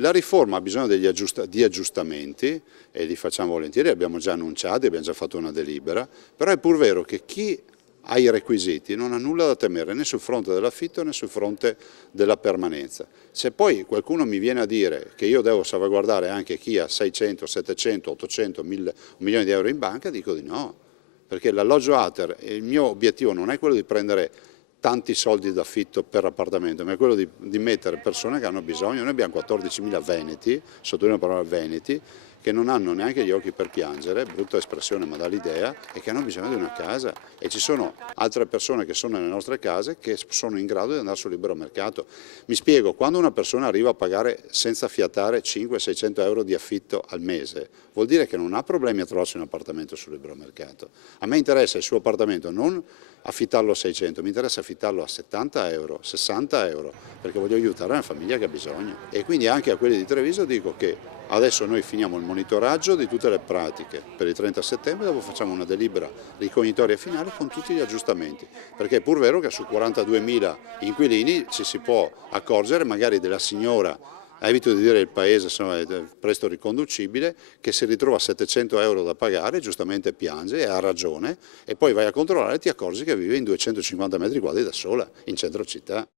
La riforma ha bisogno di aggiustamenti e li facciamo volentieri, li abbiamo già annunciati, abbiamo già fatto una delibera, però è pur vero che chi ha i requisiti non ha nulla da temere né sul fronte dell'affitto né sul fronte della permanenza. Se poi qualcuno mi viene a dire che io devo salvaguardare anche chi ha 600, 700, 800, 1000, 1 milione di euro in banca, dico di no, perché l'alloggio ATER, il mio obiettivo non è quello di prendere tanti soldi d'affitto per appartamento, ma è quello di mettere persone che hanno bisogno. Noi abbiamo 14.000 veneti, sottolineo la parola veneti, che non hanno neanche gli occhi per piangere, brutta espressione ma dà l'idea, e che hanno bisogno di una casa. E ci sono altre persone che sono nelle nostre case che sono in grado di andare sul libero mercato. Mi spiego, quando una persona arriva a pagare senza fiatare 500-600 euro di affitto al mese, vuol dire che non ha problemi a trovarsi un appartamento sul libero mercato. A me interessa il suo appartamento, non affittarlo a 600, mi interessa affittarlo a 70 euro, 60 euro, perché voglio aiutare una famiglia che ha bisogno. E quindi anche a quelli di Treviso dico che adesso noi finiamo il monitoraggio di tutte le pratiche per il 30 settembre, dopo facciamo una delibera ricognitoria finale con tutti gli aggiustamenti, perché è pur vero che su 42.000 inquilini ci si può accorgere magari della signora, evito di dire il paese, se no è presto riconducibile, che si ritrova a 700 euro da pagare, giustamente piange e ha ragione, e poi vai a controllare e ti accorgi che vive in 250 metri quadri da sola, in centro città.